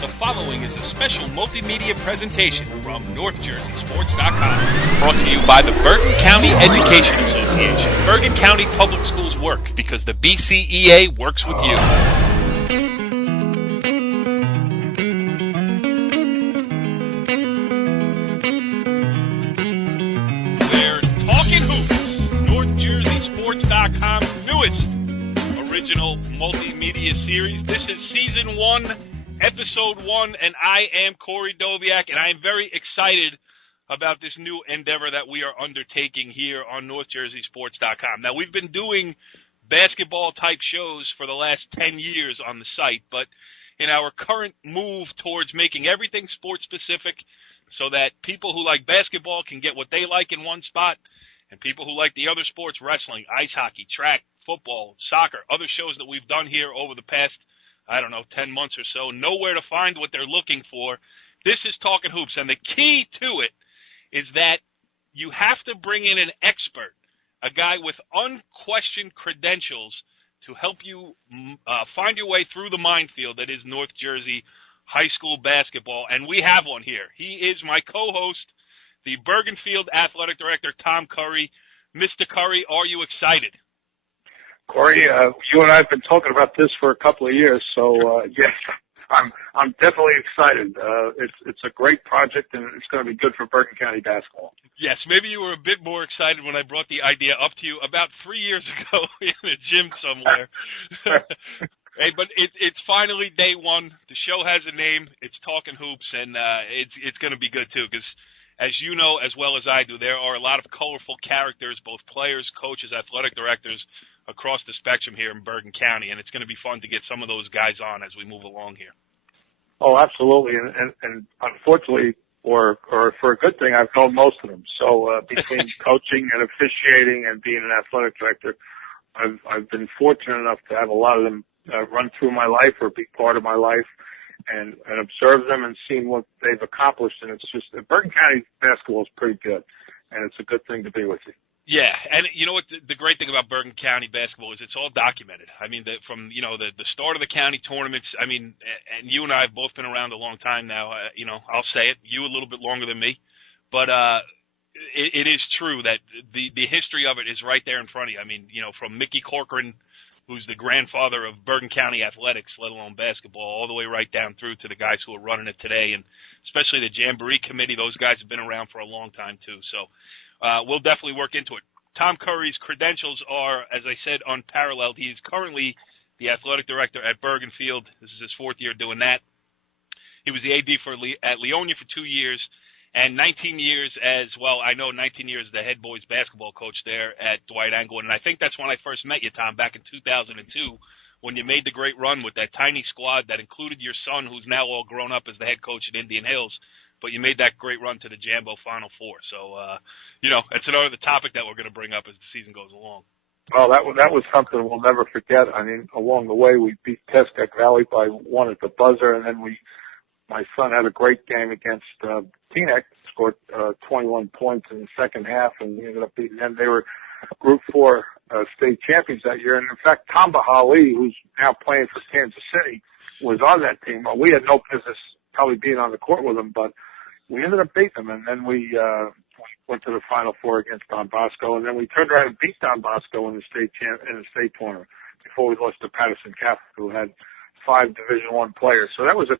The following is a special multimedia presentation from NorthJerseySports.com. Brought to you by the Bergen County Education Association. Bergen County Public Schools work because the BCEA works with you. We're Talkin Hoops, NorthJerseySports.com's newest original multimedia series. This is Season 1. Episode 1, and I am Cory Doviak, and I am very excited about this new endeavor that we are undertaking here on NorthJerseySports.com. Now, we've been doing basketball-type shows for the last 10 years on the site, but in our current move towards making everything sports-specific so that people who like basketball can get what they like in one spot, and people who like the other sports, wrestling, ice hockey, track, football, soccer, other shows that we've done here over the past 10 months or so, nowhere to find what they're looking for. This is Talkin Hoops, and the key to it is that you have to bring in an expert, a guy with unquestioned credentials to help you find your way through the minefield that is North Jersey high school basketball, and we have one here. He is my co-host, the Bergenfield Athletic Director, Tom Cory. Mr. Cory, are you excited? Cory, you and I have been talking about this for a couple of years, so yes, I'm definitely excited. It's a great project, and it's going to be good for Bergen County basketball. Yes, maybe you were a bit more excited when I brought the idea up to you about 3 years ago in a gym somewhere. Hey, but it's finally day one. The show has a name. It's Talkin Hoops, and it's going to be good too, because as you know as well as I do, there are a lot of colorful characters, both players, coaches, athletic directors, across the spectrum here in Bergen County, and it's going to be fun to get some of those guys on as we move along here. Oh, absolutely, and unfortunately, or for a good thing, I've known most of them. So between coaching and officiating and being an athletic director, I've been fortunate enough to have a lot of them run through my life or be part of my life, and observe them and see what they've accomplished. And it's just Bergen County basketball is pretty good, and it's a good thing to be with you. Yeah, and you know what? The great thing about Bergen County basketball is it's all documented. I mean, from the start of the county tournaments. I mean, and you and I have both been around a long time now. I'll say it. You a little bit longer than me, but it is true that the history of it is right there in front of you. I mean, from Mickey Corcoran, who's the grandfather of Bergen County athletics, let alone basketball, all the way right down through to the guys who are running it today, and especially the Jamboree Committee. Those guys have been around for a long time too. So. We'll definitely work into it. Tom Cory's credentials are, as I said, unparalleled. He is currently the athletic director at Bergenfield. This is his fourth year doing that. He was the AD at Leonia for 2 years, and 19 years as well. I know 19 years as the head boys basketball coach there at Dwight Englewood, and I think that's when I first met you, Tom, back in 2002, when you made the great run with that tiny squad that included your son, who's now all grown up as the head coach at Indian Hills. But you made that great run to the Jambo Final Four. So, it's another topic that we're going to bring up as the season goes along. Well, that was something we'll never forget. I mean, along the way, we beat Teskek Valley by one at the buzzer, and then my son had a great game against Teaneck, scored 21 points in the second half, and we ended up beating them. They were Group 4 state champions that year. And, in fact, Tom Bahali, who's now playing for Kansas City, was on that team. Well, we had no business probably being on the court with him, but we ended up beating them, and then we went to the Final Four against Don Bosco, and then we turned around and beat Don Bosco in the state tournament before we lost to Patterson Catholic, who had 5 Division I players. So that was a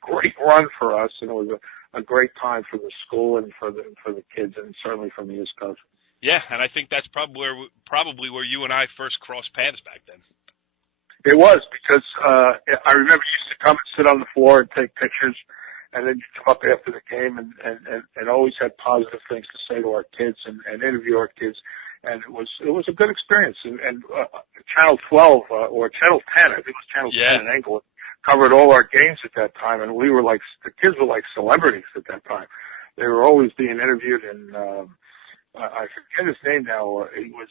great run for us, and it was a great time for the school and for the kids, and certainly from the East Coast. Yeah, and I think that's probably where you and I first crossed paths back then. It was, because I remember you used to come and sit on the floor and take pictures, and then you come up after the game and always had positive things to say to our kids and interview our kids. And it was a good experience. And Channel 12, or Channel 10, I think it was Channel 10 in Englewood, covered all our games at that time, and the kids were like celebrities at that time. They were always being interviewed, and I forget his name now. He was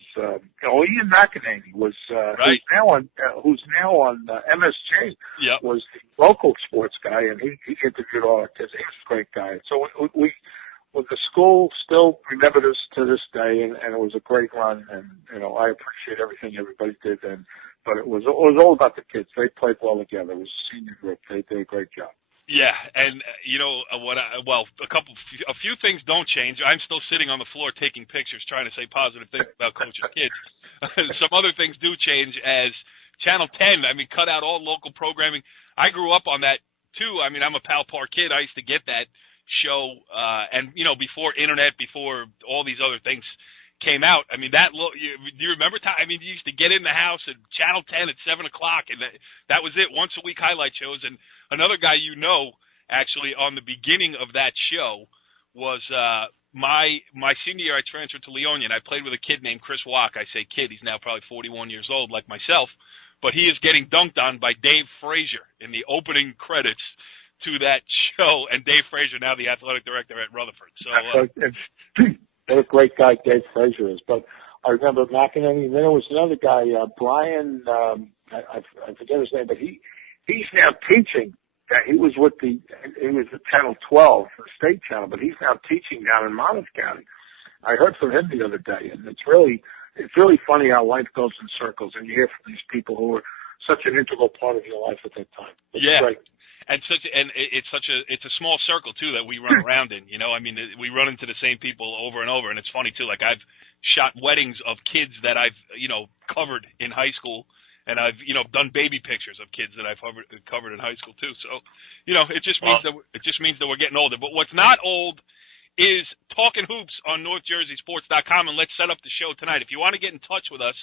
Ian McEnany was right. who's now on MSJ. Yep. Was the local sports guy, and he interviewed all our kids. He was a great guy. So we with the school still remember this to this day, and it was a great run. And I appreciate everything everybody did. But it was all about the kids. They played well together. It was a senior group. They did a great job. Yeah, and a few things don't change. I'm still sitting on the floor taking pictures, trying to say positive things about coaching kids. Some other things do change as Channel 10, cut out all local programming. I grew up on that too. I'm a Pal Par kid. I used to get that show, and before internet, before all these other things came out. Do you remember time? You used to get in the house at Channel 10 at 7 o'clock, and that was it. Once a week highlight shows. And another guy actually on the beginning of that show was my senior year. I transferred to Leonia, and I played with a kid named Chris Wack. I say kid. He's now probably 41 years old, like myself. But he is getting dunked on by Dave Frazier in the opening credits to that show, and Dave Frazier now the athletic director at Rutherford. So what a great guy Dave Frazier is. But I remember McEnany. There was another guy, Brian. I forget his name, but he's now teaching. He was at Channel 12, the state channel, but he's now teaching down in Monmouth County. I heard from him the other day, and it's really funny how life goes in circles, and you hear from these people who were such an integral part of your life at that time. It's great. And it's a small circle too that we run around in, we run into the same people over and over. And it's funny too, like I've shot weddings of kids that I've, covered in high school, and I've, done baby pictures of kids that I've covered in high school too. So, it just means that we're getting older. But what's not old is Talkin Hoops on NorthJerseySports.com, and let's set up the show tonight. If you want to get in touch with us,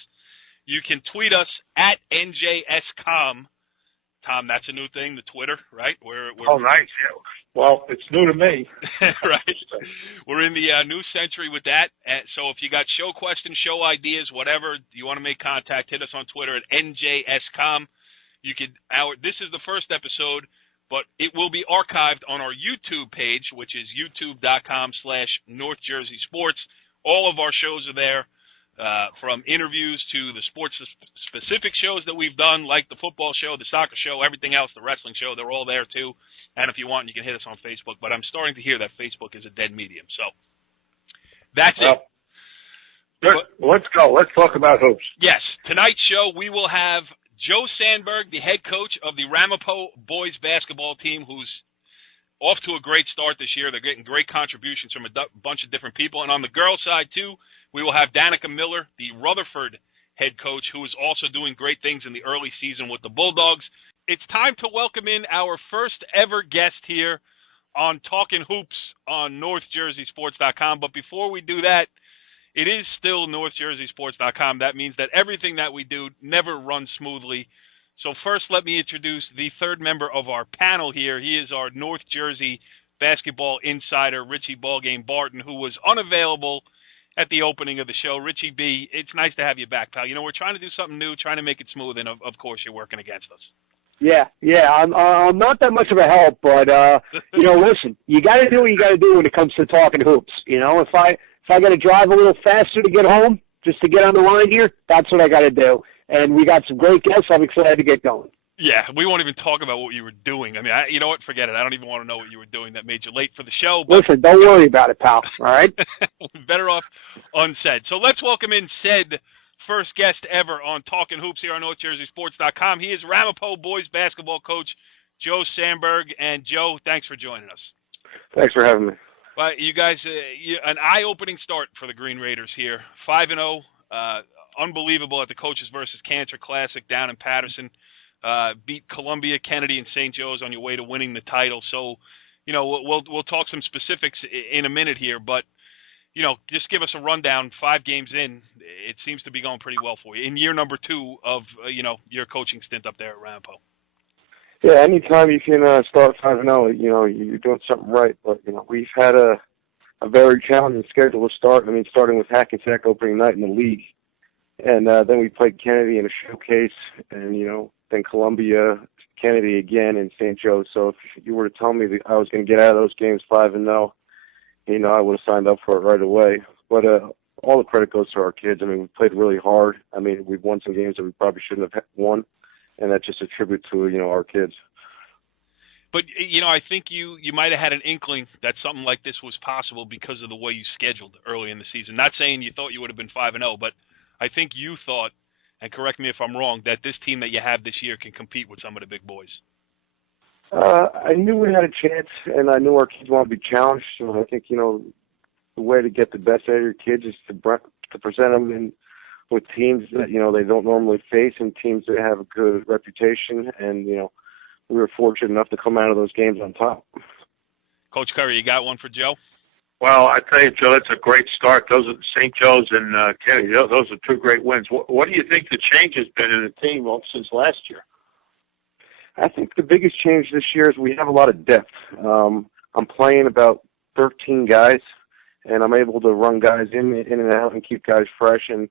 you can tweet us at NJSCom. Tom, that's a new thing, the Twitter, right? Nice. Yeah. Well, it's new to me. Right. We're in the new century with that. So if you got show questions, show ideas, whatever, you want to make contact, hit us on Twitter at NJSCom. This is the first episode, but it will be archived on our YouTube page, which is youtube.com/NorthJerseySports. All of our shows are there. From interviews to the sports-specific shows that we've done, like the football show, the soccer show, everything else, the wrestling show, they're all there too. And if you want, you can hit us on Facebook. But I'm starting to hear that Facebook is a dead medium. So that's it. Good. Let's go. Let's talk about hoops. Yes. Tonight's show, we will have Joe Sandberg, the head coach of the Ramapo boys basketball team, who's off to a great start this year. They're getting great contributions from a bunch of different people. And on the girls' side, too, we will have Danica Miller, the Rutherford head coach, who is also doing great things in the early season with the Bulldogs. It's time to welcome in our first ever guest here on Talkin Hoops on NorthJerseySports.com. But before we do that, it is still NorthJerseySports.com. That means that everything that we do never runs smoothly. So first, let me introduce the third member of our panel here. He is our North Jersey basketball insider, Richie Ballgame Barton, who was unavailable at the opening of the show. Richie B., it's nice to have you back, pal. We're trying to do something new, trying to make it smooth, and of course you're working against us. Yeah, I'm not that much of a help, but listen, you got to do what you got to do when it comes to talking hoops. If I got to drive a little faster to get home, just to get on the line here, that's what I got to do. And we got some great guests. I'm excited to get going. Yeah, we won't even talk about what you were doing. You know what? Forget it. I don't even want to know what you were doing that made you late for the show. But listen, don't worry about it, pal. All right? Better off unsaid. So let's welcome in said first guest ever on Talkin Hoops here on NorthJerseySports.com. He is Ramapo boys basketball coach Joe Sandberg. And, Joe, thanks for joining us. Thanks for having me. Well, you guys, an eye-opening start for the Green Raiders here. 5-0, unbelievable at the Coaches versus Cancer Classic down in Patterson. Beat Columbia, Kennedy, and St. Joe's on your way to winning the title. So, we'll talk some specifics in a minute here, but, just give us a rundown. 5 games in, it seems to be going pretty well for you. In year number 2 of, your coaching stint up there at Ramapo. Yeah, anytime you can start 5-0, you're doing something right. But, we've had a very challenging schedule to start. Starting with Hackensack opening night in the league. And then we played Kennedy in a showcase, and, then Columbia, Kennedy again, and St. Joe. So if you were to tell me that I was going to get out of those games 5-0, I would have signed up for it right away. But all the credit goes to our kids. We played really hard. We've won some games that we probably shouldn't have won, and that's just a tribute to, our kids. But, I think you might have had an inkling that something like this was possible because of the way you scheduled early in the season. Not saying you thought you would have been 5-0, but I think you thought, and correct me if I'm wrong, that this team that you have this year can compete with some of the big boys. I knew we had a chance, and I knew our kids wanted to be challenged. So I think, the way to get the best out of your kids is to present them with teams that, they don't normally face and teams that have a good reputation. And, we were fortunate enough to come out of those games on top. Coach Curry, you got one for Joe? Well, I tell you, Joe, that's a great start. Those are St. Joe's and Kennedy. Those are two great wins. What do you think the change has been in the team since last year? I think the biggest change this year is we have a lot of depth. I'm playing about 13 guys, and I'm able to run guys in and out and keep guys fresh. And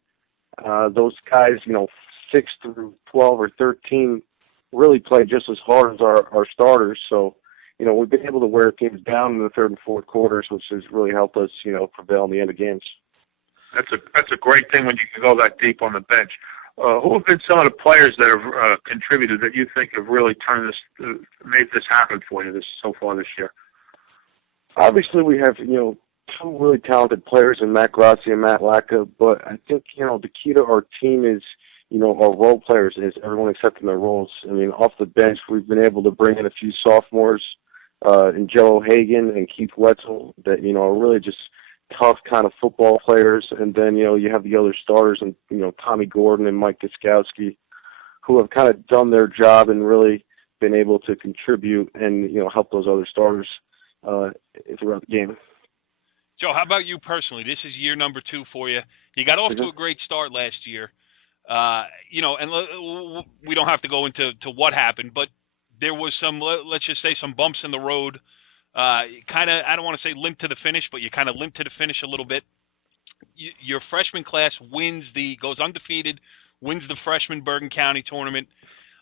those guys, 6 through 12 or 13, really play just as hard as our starters. So, we've been able to wear teams down in the third and fourth quarters, which has really helped us, prevail in the end of games. That's a great thing when you can go that deep on the bench. Who have been some of the players that have contributed that you think have really made this happen for you so far this year? Obviously, we have, two really talented players in Matt Grassi and Matt Lacka, but I think, the key to our team is, our role players, is everyone accepting their roles. I mean, off the bench, we've been able to bring in a few sophomores, in Joe Hagan and Keith Wetzel that, are really just tough kind of football players. And then, you have the other starters and, Tommy Gordon and Mike Guskowski, who have kind of done their job and really been able to contribute and, help those other starters throughout the game. Joe, how about you personally? This is year number 2 for you. You got off to a great start last year. And we don't have to go into what happened, but there was some, let's just say, some bumps in the road. Kind of, I don't want to say limp to the finish, but you kind of limp to the finish a little bit. Your freshman class goes undefeated, wins the freshman Bergen County tournament.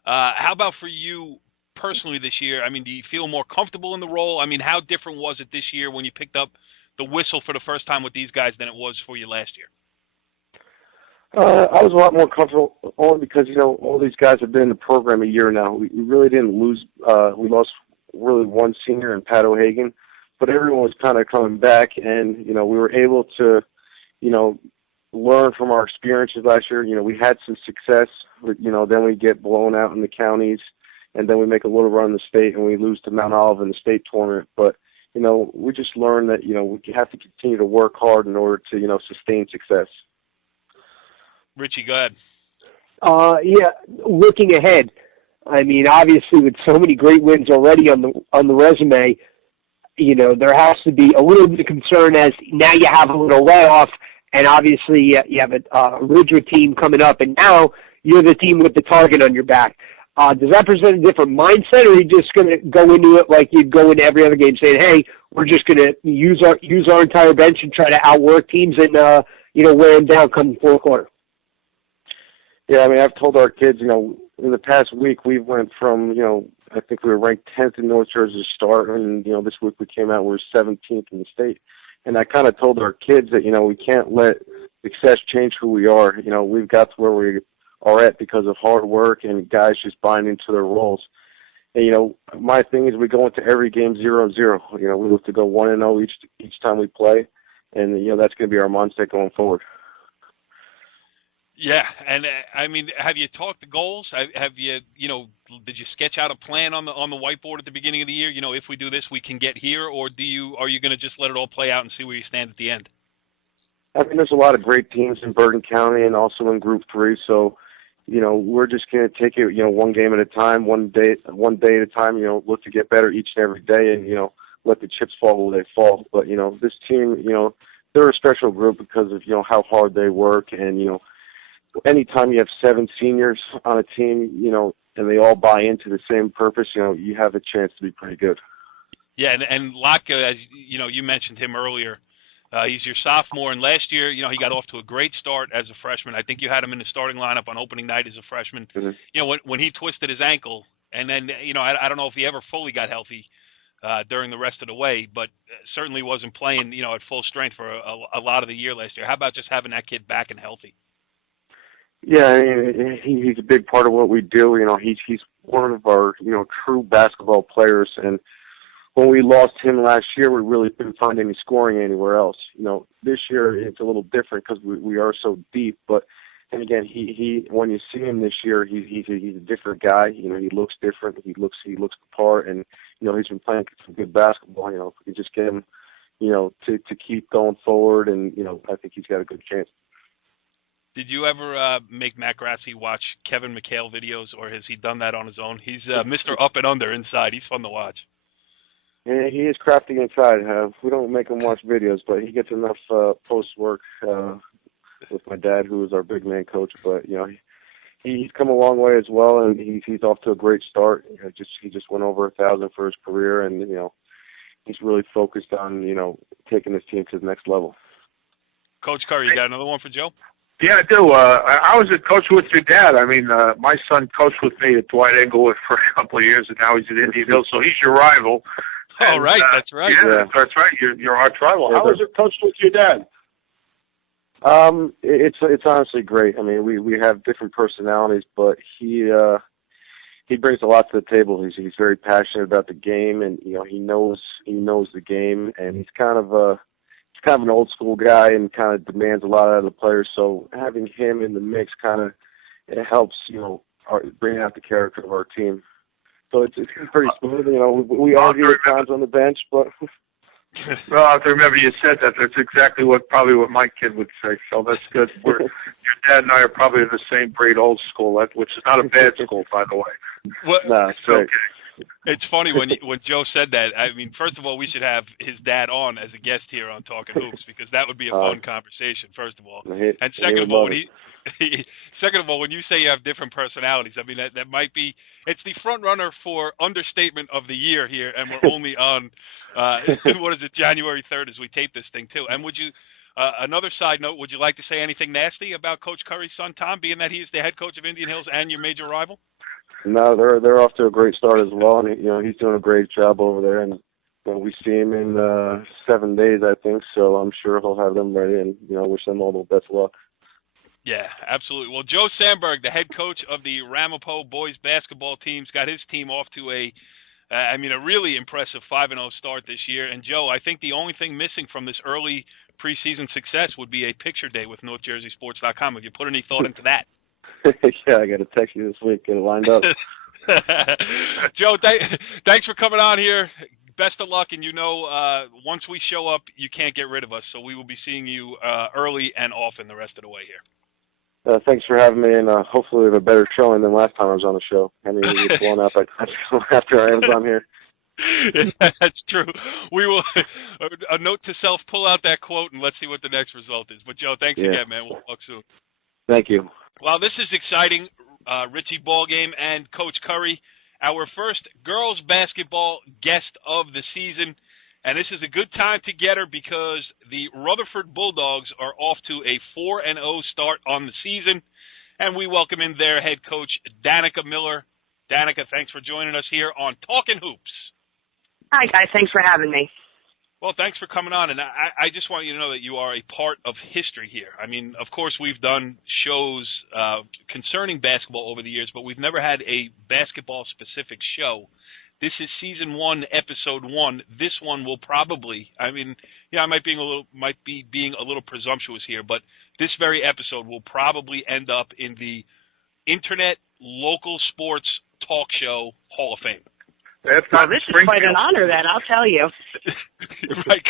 How about for you personally this year? I mean, do you feel more comfortable in the role? I mean, how different was it this year when you picked up the whistle for the first time with these guys than it was for you last year? I was a lot more comfortable only because, all these guys have been in the program a year now. We really didn't lose. We lost really one senior in Pat O'Hagan, but everyone was kind of coming back, and, we were able to, learn from our experiences last year. We had some success, but, then we get blown out in the counties, and then we make a little run in the state, and we lose to Mount Olive in the state tournament. But, we just learned that, we have to continue to work hard in order to, sustain success. Richie, go ahead. Yeah, looking ahead, I mean, obviously with so many great wins already on the resume, there has to be a little bit of concern as now you have a little layoff, and obviously you have a Ridgewood team coming up, and now you're the team with the target on your back. Does that present a different mindset, or are you just going to go into it like you'd go into every other game saying, hey, we're just going to use our entire bench and try to outwork teams and, wear them down come the fourth quarter? Yeah, I mean, I've told our kids, in the past week we went from, I think we were ranked 10th in North Jersey to start, and, this week we came out, we were 17th in the state. And I kind of told our kids that, we can't let success change who we are. We've got to where we are at because of hard work and guys just buying into their roles. And, my thing is we go into every game 0-0. We look to go 1-0 each time we play, and, that's going to be our mindset going forward. Yeah, and I mean, have you talked the goals? Have you, did you sketch out a plan on the whiteboard at the beginning of the year? If we do this, we can get here, or are you going to just let it all play out and see where you stand at the end? I mean, there's a lot of great teams in Bergen County and also in Group 3, so we're just going to take it, one game at a time, one day at a time. Look to get better each and every day, and let the chips fall where they fall. But this team, they're a special group because of how hard they work, and anytime you have 7 seniors on a team, and they all buy into the same purpose, you have a chance to be pretty good. Yeah, and Latka, as you mentioned him earlier, he's your sophomore, and last year, he got off to a great start as a freshman. I think you had him in the starting lineup on opening night as a freshman. Mm-hmm. When he twisted his ankle, and then, I don't know if he ever fully got healthy during the rest of the way, but certainly wasn't playing, at full strength for a lot of the year last year. How about just having that kid back and healthy? Yeah, he's a big part of what we do. He's one of our, true basketball players. And when we lost him last year, we really couldn't find any scoring anywhere else. This year it's a little different because we are so deep. But And again, he when you see him this year, he's a different guy. You know, he looks different. He looks the part, and you know, he's been playing some good basketball. You know, if we could just get him, you know, to keep going forward, and you know, I think he's got a good chance. Did you ever make Matt Grassi watch Kevin McHale videos, or has he done that on his own? He's Mr. Up and Under inside. He's fun to watch. Yeah, he is crafty inside. We don't make him watch videos, but he gets enough post work with my dad, who is our big man coach. But you know, he's come a long way as well, and he's off to a great start. You know, he just went over 1,000 for his career, and you know, he's really focused on, you know, taking his team to the next level. Coach Curry, you got another one for Joe? Yeah, I do. I was a coach with your dad. I mean, my son coached with me at Dwight Englewood for a couple of years, and now he's at Indian Hills, so he's your rival. Oh, right, that's right. Yeah, that's right. You're our rival. How was it coached with your dad? It's honestly great. I mean, we have different personalities, but he brings a lot to the table. He's very passionate about the game, and you know, he knows the game, and he's kind of an old school guy and kind of demands a lot out of the players. So having him in the mix it helps, you know, bring out the character of our team. So it's pretty smooth. You know, we argue at times on the bench, but. Well, I have to remember you said that. That's exactly what my kid would say. So that's good. Your dad and I are probably in the same grade, old school, which is not a bad school, by the way. Well, no, it's okay. It's funny when Joe said that. I mean, first of all, we should have his dad on as a guest here on Talkin Hoops, because that would be a fun conversation. First of all, and second of all, when you say you have different personalities, I mean that might be, it's the front runner for understatement of the year here, and we're only on what is it, January 3rd as we tape this thing too. And would you? Another side note, would you like to say anything nasty about Coach Curry's son Tom, being that he's the head coach of Indian Hills and your major rival? No, they're off to a great start as well, and you know, he's doing a great job over there. And you know, we see him in 7 days, I think. So I'm sure he'll have them ready, and you know, wish them all the best luck. Yeah, absolutely. Well, Joe Sandberg, the head coach of the Ramapo boys basketball teams, got his team off to a really impressive 5-0 start this year. And Joe, I think the only thing missing from this early preseason success would be a picture day with NorthJerseySports.com. Have you put any thought into that? Yeah, I got to text you this week, get it lined up. Joe, thanks for coming on here. Best of luck, and you know, once we show up, you can't get rid of us, so we will be seeing you early and often the rest of the way here. Thanks for having me, and hopefully we have a better showing than last time I was on the show. I mean, we get blown up after I was on here. Yeah, that's true. We will, a note to self, pull out that quote, and let's see what the next result is. But, Joe, thanks again, man. We'll talk soon. Thank you. Well, this is exciting. Richie Ballgame and Coach Curry, our first girls basketball guest of the season. And this is a good time to get her because the Rutherford Bulldogs are off to a 4-0 start on the season. And we welcome in their head coach, Danica Miller. Danica, thanks for joining us here on Talkin Hoops. Hi, guys. Thanks for having me. Well, thanks for coming on, and I just want you to know that you are a part of history here. I mean, of course, we've done shows concerning basketball over the years, but we've never had a basketball-specific show. This is Season 1, Episode 1. This one will probably, I mean, yeah, I might be being a little presumptuous here, but this very episode will probably end up in the Internet Local Sports Talk Show Hall of Fame. Well, this is quite an honor, then, I'll tell you. Right,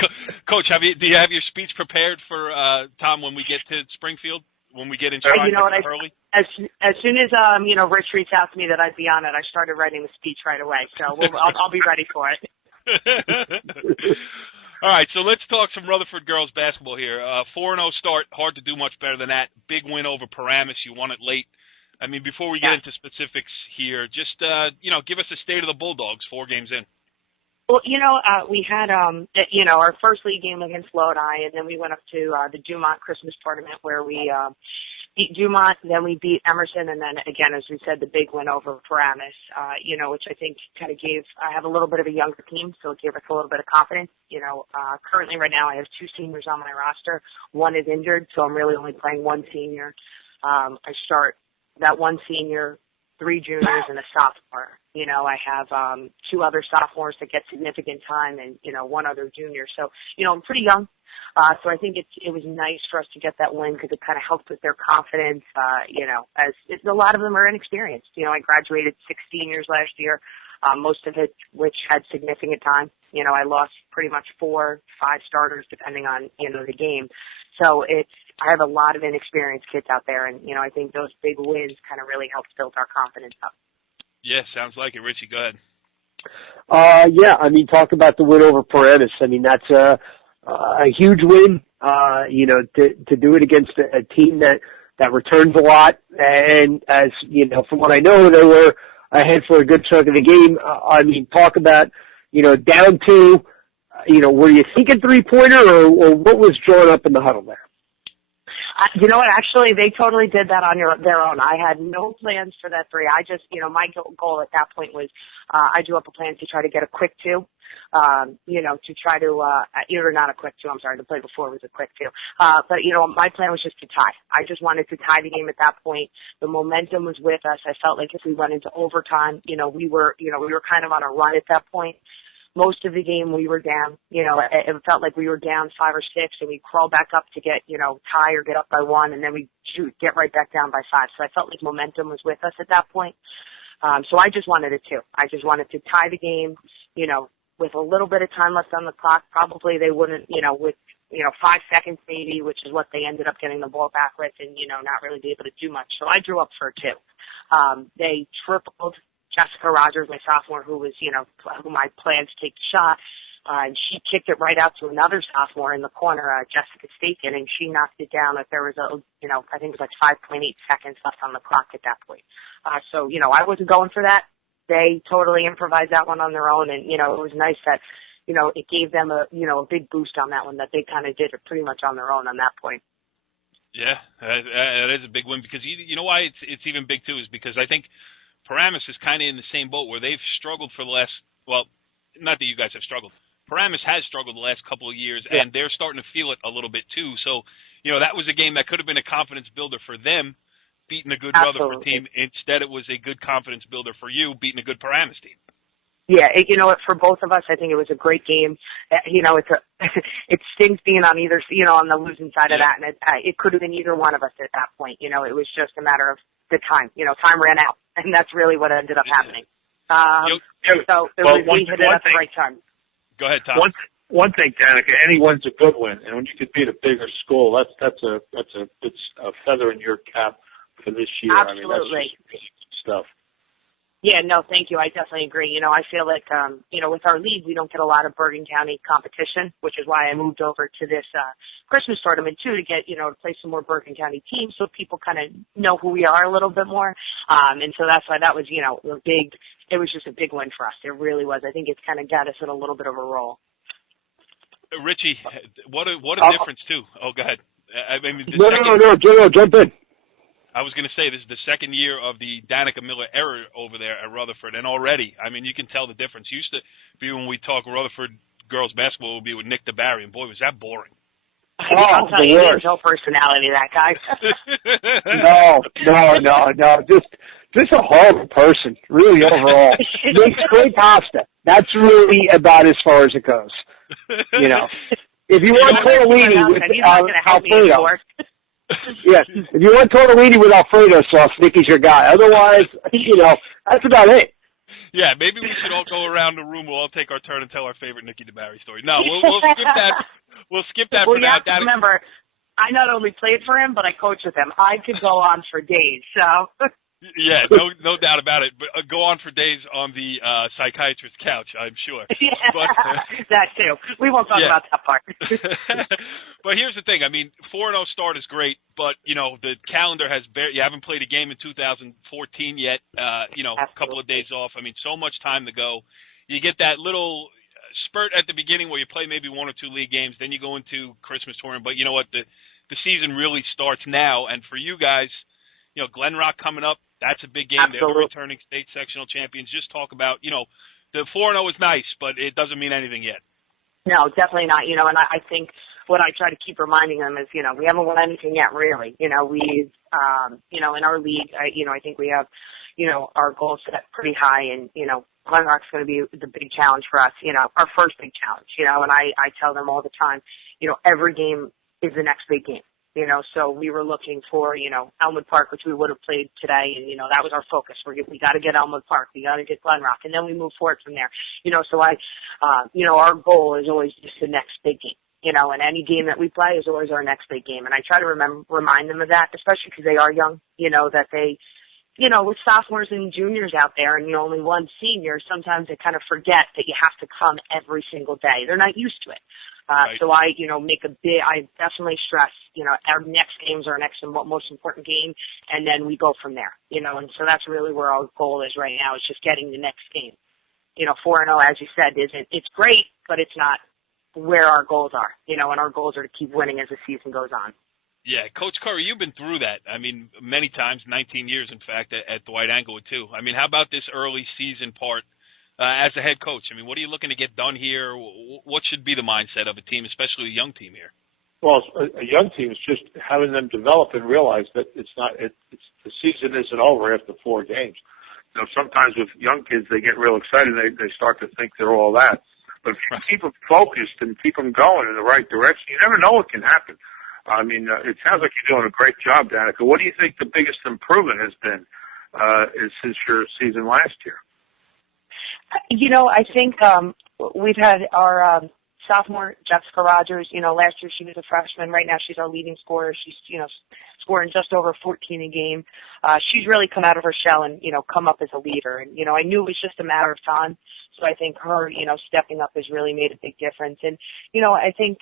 Coach, do you have your speech prepared for Tom when we get to Springfield? When we get in early? As soon as Rich reached out to me that I'd be on it, I started writing the speech right away. So I'll be ready for it. All right, so let's talk some Rutherford girls basketball here. 4-0 start, hard to do much better than that. Big win over Paramus. You won it late. I mean, before we get into specifics here, just, give us a state of the Bulldogs 4 games in. Well, we had, our first league game against Lodi, and then we went up to the Dumont Christmas tournament where we beat Dumont, and then we beat Emerson, and then, again, as we said, the big win over Paramus, which I think kind of I have a little bit of a younger team, so it gave us a little bit of confidence. Currently right now I have 2 seniors on my roster. One is injured, so I'm really only playing 1 senior. I start that 1 senior 3 juniors and a sophomore. I have 2 other sophomores that get significant time and, 1 other junior. So, I'm pretty young. So I think it was nice for us to get that win because it kind of helped with their confidence, as a lot of them are inexperienced. I graduated 16 years last year, most of it which had significant time. I lost pretty much 4, 5 starters depending on, the game. So I have a lot of inexperienced kids out there, and, I think those big wins kind of really helped build our confidence up. Yeah, sounds like it. Richie, go ahead. Talk about the win over Paramus. That's a huge win, to do it against a team that returns a lot. And as, from what I know, they were ahead for a good chunk of the game. Talk about, down 2, were you thinking 3-pointer or what was drawn up in the huddle there? You know what? Actually, they totally did that on their own. I had no plans for that 3. I just, my goal at that point was I drew up a plan to try to get a quick 2. To try to, either not a quick 2, I'm sorry, the play before was a quick 2. But, my plan was just to tie. I just wanted to tie the game at that point. The momentum was with us. I felt like if we went into overtime, we were kind of on a run at that point. Most of the game we were down, it felt like we were down 5 or 6 and we crawl back up to get, tie or get up by 1 and then we get right back down by 5. So I felt like momentum was with us at that point. So I just wanted it to. I just wanted to tie the game, with a little bit of time left on the clock. Probably they wouldn't, with, 5 seconds maybe, which is what they ended up getting the ball back with and, not really be able to do much. So I drew up for a 2. They tripled Jessica Rogers, my sophomore, who was, who I planned to take the shot, and she kicked it right out to another sophomore in the corner, Jessica Staken, and she knocked it down. There was I think it was like 5.8 seconds left on the clock at that point. So, I wasn't going for that. They totally improvised that one on their own, and, it was nice that, it gave them a big boost on that one that they kind of did it pretty much on their own on that point. Yeah, that is a big win because you know why it's even big too is because I think Paramus is kind of in the same boat where they've struggled for the last, well, not that you guys have struggled. Paramus has struggled the last couple of years, and they're starting to feel it a little bit too. So, that was a game that could have been a confidence builder for them, beating a good Rutherford team. Instead, it was a good confidence builder for you, beating a good Paramus team. Yeah, for both of us, I think it was a great game. It stings being on either, on the losing side of that, and it could have been either one of us at that point. It was just a matter of the time. Time ran out, and that's really what ended up happening. So we hit it at the right time. Go ahead, Tom. One thing, Danica, any win's a good win, and when you could beat a bigger school, it's a feather in your cap for this year. Absolutely. That's just really good stuff. Yeah, no, thank you. I definitely agree. I feel like, with our league, we don't get a lot of Bergen County competition, which is why I moved over to this Christmas tournament, too, to get, to play some more Bergen County teams so people kind of know who we are a little bit more. And so that's why that was, it was just a big win for us. It really was. I think it's kind of got us in a little bit of a roll. Richie, what a difference, too. Oh, go ahead. No, jump in. I was going to say this is the second year of the Danica Miller era over there at Rutherford, and already, you can tell the difference. Used to be when we talk Rutherford girls basketball would be with Nick DeBarry, and boy, was that boring. I'll tell you, there's no personality, that guy. No. Just a horrible person, really, overall. Makes great pasta. That's really about as far as it goes. If you want tortellini with Alfredo. Yeah, if you want tortellini with Alfredo sauce, Nicky's your guy. Otherwise, that's about it. Yeah, maybe we should all go around the room. We'll all take our turn and tell our favorite Nicky DeBarry story. No, we'll skip that. We'll skip that for now. You have to remember, I not only played for him, but I coached with him. I could go on for days, so. Yeah, no doubt about it. But go on for days on the psychiatrist's couch, I'm sure. Yeah, that too. We won't talk about that part. But here's the thing. 4-0 start is great, but, the calendar has you haven't played a game in 2014 yet. A couple of days off. So much time to go. You get that little spurt at the beginning where you play maybe 1 or 2 league games, then you go into Christmas tournament. But you know what? The season really starts now. And for you guys, Glen Rock coming up, that's a big game. Absolutely. They're the returning state sectional champions. Just talk about, the 4-0 is nice, but it doesn't mean anything yet. No, definitely not. And I think what I try to keep reminding them is, we haven't won anything yet, really. We've, in our league, I think we have, our goals set pretty high, and, Glen Rock's going to be the big challenge for us, our first big challenge, and I tell them all the time, every game is the next big game. So we were looking for, Elmwood Park, which we would have played today, and, that was our focus. We got to get Elmwood Park, we got to get Glen Rock, and then we move forward from there. So our goal is always just the next big game. And any game that we play is always our next big game. And I try to remind them of that, especially because they are young, that they, with sophomores and juniors out there and, only one senior, sometimes they kind of forget that you have to come every single day. They're not used to it. Right. So I, I definitely stress, our next game's our next and most important game, and then we go from there, and so that's really where our goal is right now, is just getting the next game. 4-0, as you said, it's great, but it's not where our goals are, and our goals are to keep winning as the season goes on. Yeah, Coach Cory, you've been through that. I mean, many times, 19 years, in fact, at Dwight Englewood, too. I mean, how about this early season part as a head coach? I mean, what are you looking to get done here? What should be the mindset of a team, especially a young team here? Well, a young team is just having them develop and realize that the season isn't over after 4 games. Sometimes with young kids, they get real excited. They start to think they're all that. But if you keep them focused and keep them going in the right direction, you never know what can happen. I mean, it sounds like you're doing a great job, Danica. What do you think the biggest improvement has been since your season last year? I think we've had our sophomore, Jessica Rogers. Last year she was a freshman. Right now she's our leading scorer. She's, scoring just over 14 a game. She's really come out of her shell and, come up as a leader. And, I knew it was just a matter of time. So I think her, stepping up has really made a big difference. And, I think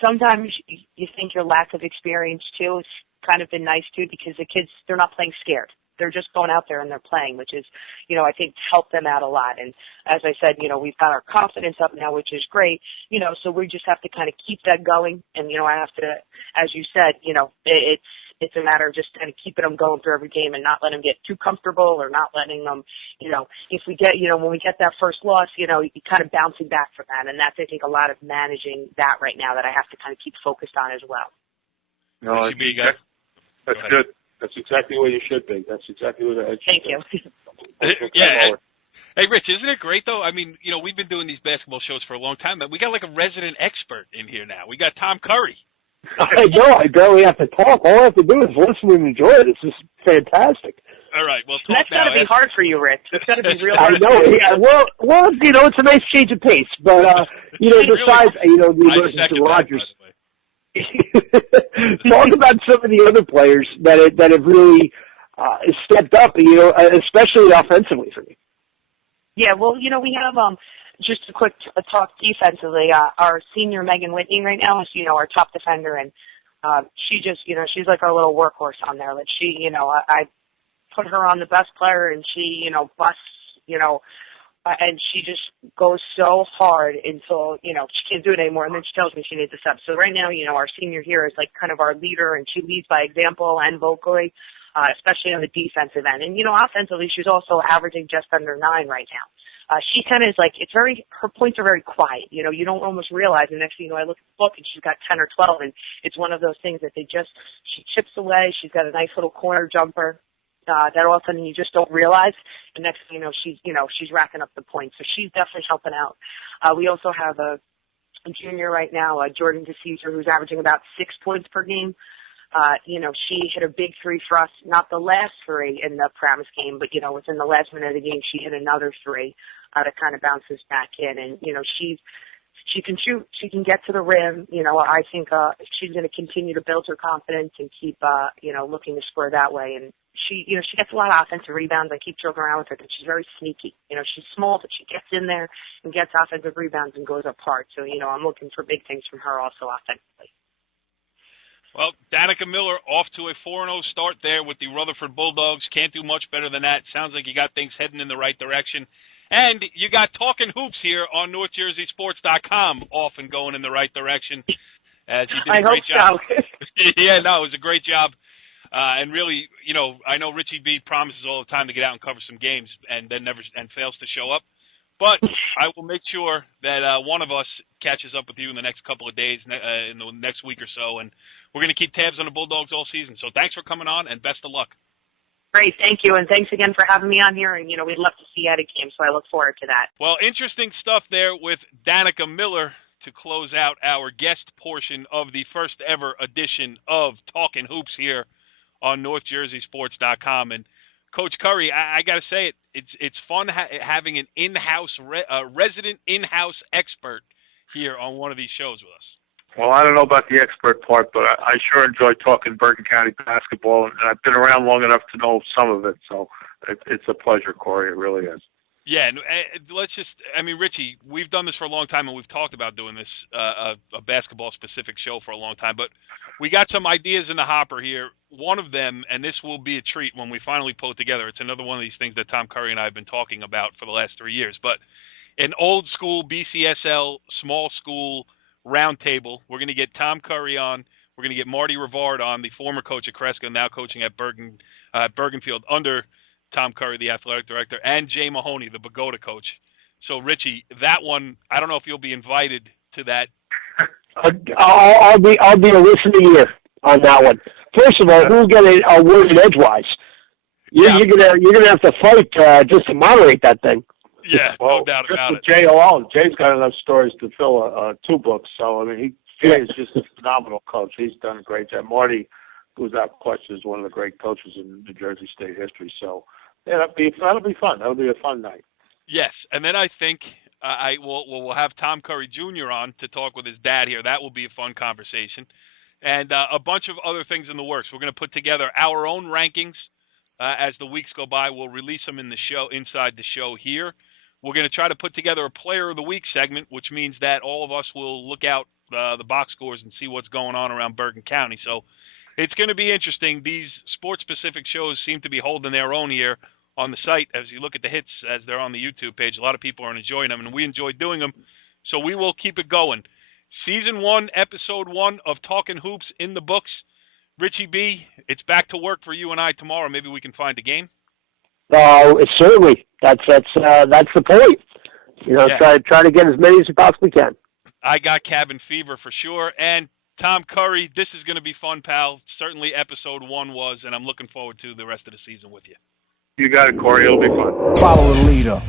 sometimes you think your lack of experience, too, has kind of been nice, too, because the kids, they're not playing scared. They're just going out there and they're playing, which is, I think helped them out a lot. And as I said, we've got our confidence up now, which is great, so we just have to kind of keep that going. And, I have to, as you said, it's a matter of just kind of keeping them going through every game and not letting them get too comfortable or not letting them, if we get, when we get that first loss, you kind of bouncing back from that. And that's, I think, a lot of managing that right now that I have to kind of keep focused on as well. No, that's good. That's exactly where you should be. That's exactly where the head should be. Thank you. Yeah. Hey, Rich, isn't it great, though? I mean, we've been doing these basketball shows for a long time, but we got like a resident expert in here now. We got Tom Curry. I know. I barely have to talk. All I have to do is listen and enjoy it. It's just fantastic. All right. Well, that's got to be hard for you, Rich. It's got to be real I hard. know. Yeah. Well, it's a nice change of pace. But, besides, the emergence of Rogers. Talk about some of the other players that have really stepped up, especially offensively for me. Yeah, well, we have just a quick talk defensively. Our senior Megan Whitney right now is, our top defender, and she just, she's like our little workhorse on there. Like she, I put her on the best player, and she, busts, and she just goes so hard until, she can't do it anymore, and then she tells me she needs a sub. So right now, our senior here is like kind of our leader, and she leads by example and vocally, especially on the defensive end. And, offensively, she's also averaging just under 9 right now. She kind of is like, her points are very quiet. You don't almost realize. The next thing you know, I look at the book and she's got 10 or 12, and it's one of those things that she chips away. She's got a nice little corner jumper. That all of a sudden you just don't realize. And next thing you know, she's racking up the points. So she's definitely helping out. We also have a junior right now, Jordan DeCesar, who's averaging about 6 points per game. She hit a big 3 for us, not the last 3 in the Paramus game, but, within the last minute of the game, she hit another 3 to kind of bounce us back in. And, she can shoot. She can get to the rim. I think she's going to continue to build her confidence and keep, looking to score that way. And she gets a lot of offensive rebounds. I keep joking around with her that she's very sneaky. She's small, but she gets in there and gets offensive rebounds and goes up hard. So, I'm looking for big things from her also offensively. Well, Danica Miller off to a 4-0 start there with the Rutherford Bulldogs. Can't do much better than that. Sounds like you got things heading in the right direction. And you got Talkin Hoops here on NorthJerseySports.com off and going in the right direction. As you did a great job. So. Yeah, no, it was a great job. And really, I know Richie B promises all the time to get out and cover some games and then fails to show up. But I will make sure that one of us catches up with you in the next couple of days, in the next week or so, and we're going to keep tabs on the Bulldogs all season. So thanks for coming on, and best of luck. Great, thank you, and thanks again for having me on here. And we'd love to see you at a game, so I look forward to that. Well, interesting stuff there with Danica Miller to close out our guest portion of the first ever edition of Talkin Hoops here on NorthJerseySports.com. And Coach Cory, I got to say it's fun having an resident in-house expert here on one of these shows with us. Well, I don't know about the expert part, but I sure enjoy talking Bergen County basketball, and I've been around long enough to know some of it. So it's a pleasure, Cory. It really is. Yeah, Richie, we've done this for a long time, and we've talked about doing this, a basketball-specific show for a long time. But we got some ideas in the hopper here. One of them, and this will be a treat when we finally pull it together, it's another one of these things that Tom Curry and I have been talking about for the last 3 years. But an old-school BCSL small school roundtable. We're going to get Tom Curry on. We're going to get Marty Rivard on, the former coach at Cresco, now coaching at Bergenfield under Tom Curry, the athletic director, and Jay Mahoney, the Pagoda coach. So, Richie, that one, I don't know if you'll be invited to that. I'll be a listening ear on that one. First of all, who'll get a word in edgewise? You're gonna have to fight just to moderate that thing. Yeah, no doubt about it. Jay alone, Jay's got enough stories to fill 2 books. So Jay is just a phenomenal coach. He's done a great job. Marty, who's without question is one of the great coaches in New Jersey State history. So yeah, that'll be fun. That'll be a fun night. Yes, and then I think we'll have Tom Curry Jr. on to talk with his dad here. That will be a fun conversation, and a bunch of other things in the works. We're going to put together our own rankings as the weeks go by. We'll release them in the show inside the show here. We're going to try to put together a Player of the Week segment, which means that all of us will look out the box scores and see what's going on around Bergen County. So it's going to be interesting. These sports-specific shows seem to be holding their own here on the site. As you look at the hits as they're on the YouTube page, a lot of people are enjoying them, and we enjoy doing them. So we will keep it going. Season 1, Episode 1 of Talkin Hoops in the books. Richie B., it's back to work for you and I tomorrow. Maybe we can find a game. Certainly. That's the point. Try to get as many as you possibly can. I got cabin fever for sure. And Tom Curry, this is going to be fun, pal. Certainly Episode 1 was, and I'm looking forward to the rest of the season with you. You got it, Cory. It'll be fun. Follow the leader.